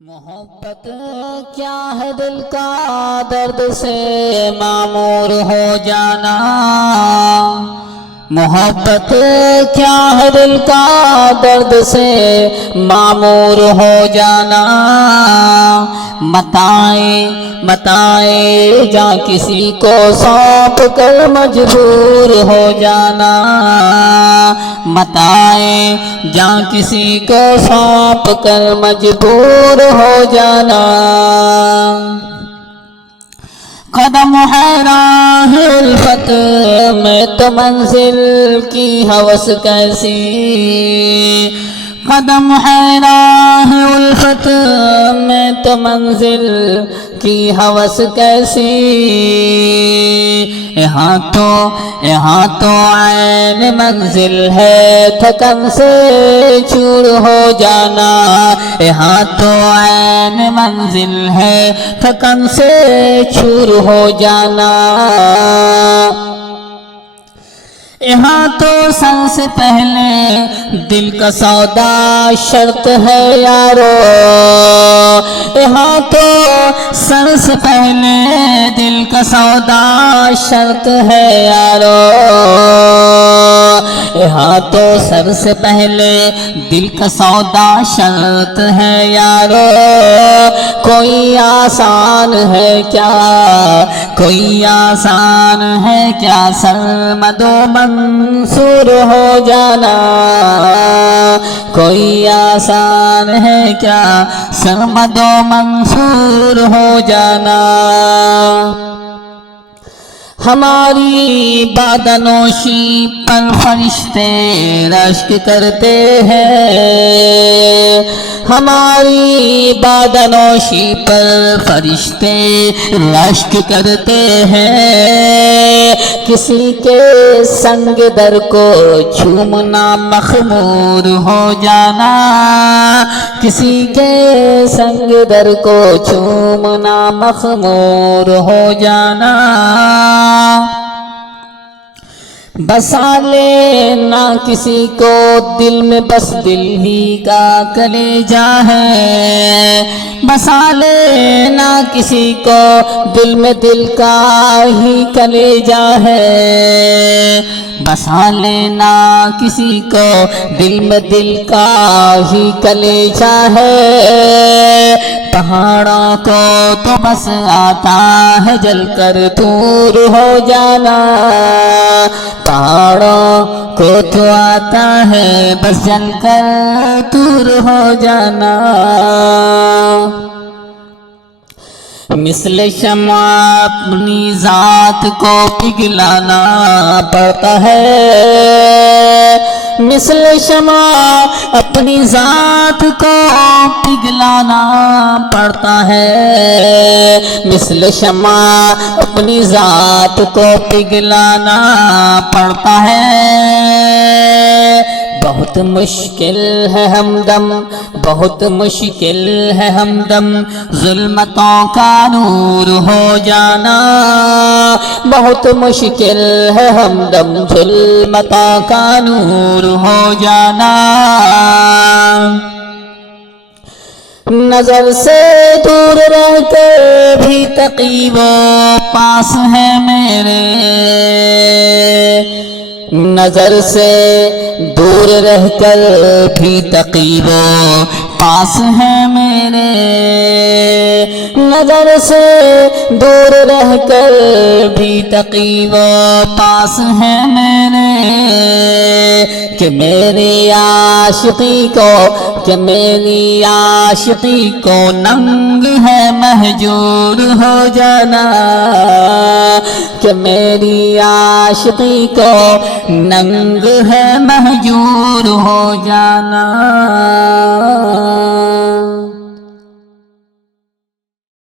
محبت کیا ہے دل کا درد سے معمور ہو جانا، محبت کیا ہے دل کا درد سے معمور ہو جانا، متائیں جا کسی کو سونپ کر مجبور ہو جانا، متائیں جا کسی کو سونپ کر مجبور ہو جانا۔ قدم ہے راہ الفت میں تو منزل کی ہوس کیسی، قدم ہے راہ الفت میں تو منزل کی ہوس کیسی، یہاں تو عین منزل ہے تھکن سے چور ہو جانا، یہاں تو عین منزل ہے تھکن سے چور ہو جانا، یہاں تو سر سے پہلے دل کا سودا شرط ہے یارو، یہاں تو سر سے پہلے دل کا سودا شرط ہے یارو، یہاں تو سر سے پہلے دل کا سودا شرط ہے یارو، کوئی آسان ہے کیا، کوئی آسان ہے کیا سرمد و منصور ہو جانا، کوئی آسان ہے کیا سرمد و منصور ہو جانا۔ ہماری بادنوشی پر فرشتے رشک کرتے ہیں، ہماری بادنوشی پر فرشتے رشک کرتے ہیں، کسی کے سنگ در کو چومنا مخمور ہو جانا، کسی کے سنگ در کو چومنا مخمور ہو جانا، بسا لینا کسی کو دل میں بس دل ہی کا کلیجہ ہے، بسا لینا کسی کو دل میں دل کا ہی کلیجہ ہے، بسا لینا کسی کو دل میں دل کا ہی کلیجہ ہے، پہاڑوں کو تو بس آتا ہے جل کر دور ہو جانا، پہاڑوں کو تو آتا ہے بس جل کر دور ہو جانا، مثل شمع اپنی ذات کو پگھلانا پڑتا ہے، مثل شمع اپنی ذات کو پگھلانا پڑتا ہے، مثل شمع اپنی ذات کو پگھلانا پڑتا ہے، بہت مشکل ہے ہمدم، بہت مشکل ہے ہمدم ظلمتوں کا نور ہو جانا، بہت مشکل ہے ہمدم ظلمتوں کا نور ہو جانا، نظر سے دور رہ کر بھی تقی و پاس ہے میرے، نظر سے دور رہ کر بھی تقی و پاس ہے میرے، نظر سے دور رہ کر بھی تقی و پاس ہے میرے، کہ میری عاشقی کو، کہ میری عاشقی کو ننگ ہے مہجور ہو جانا، کہ میری عاشقی کو ننگ ہے مہجور ہو جانا۔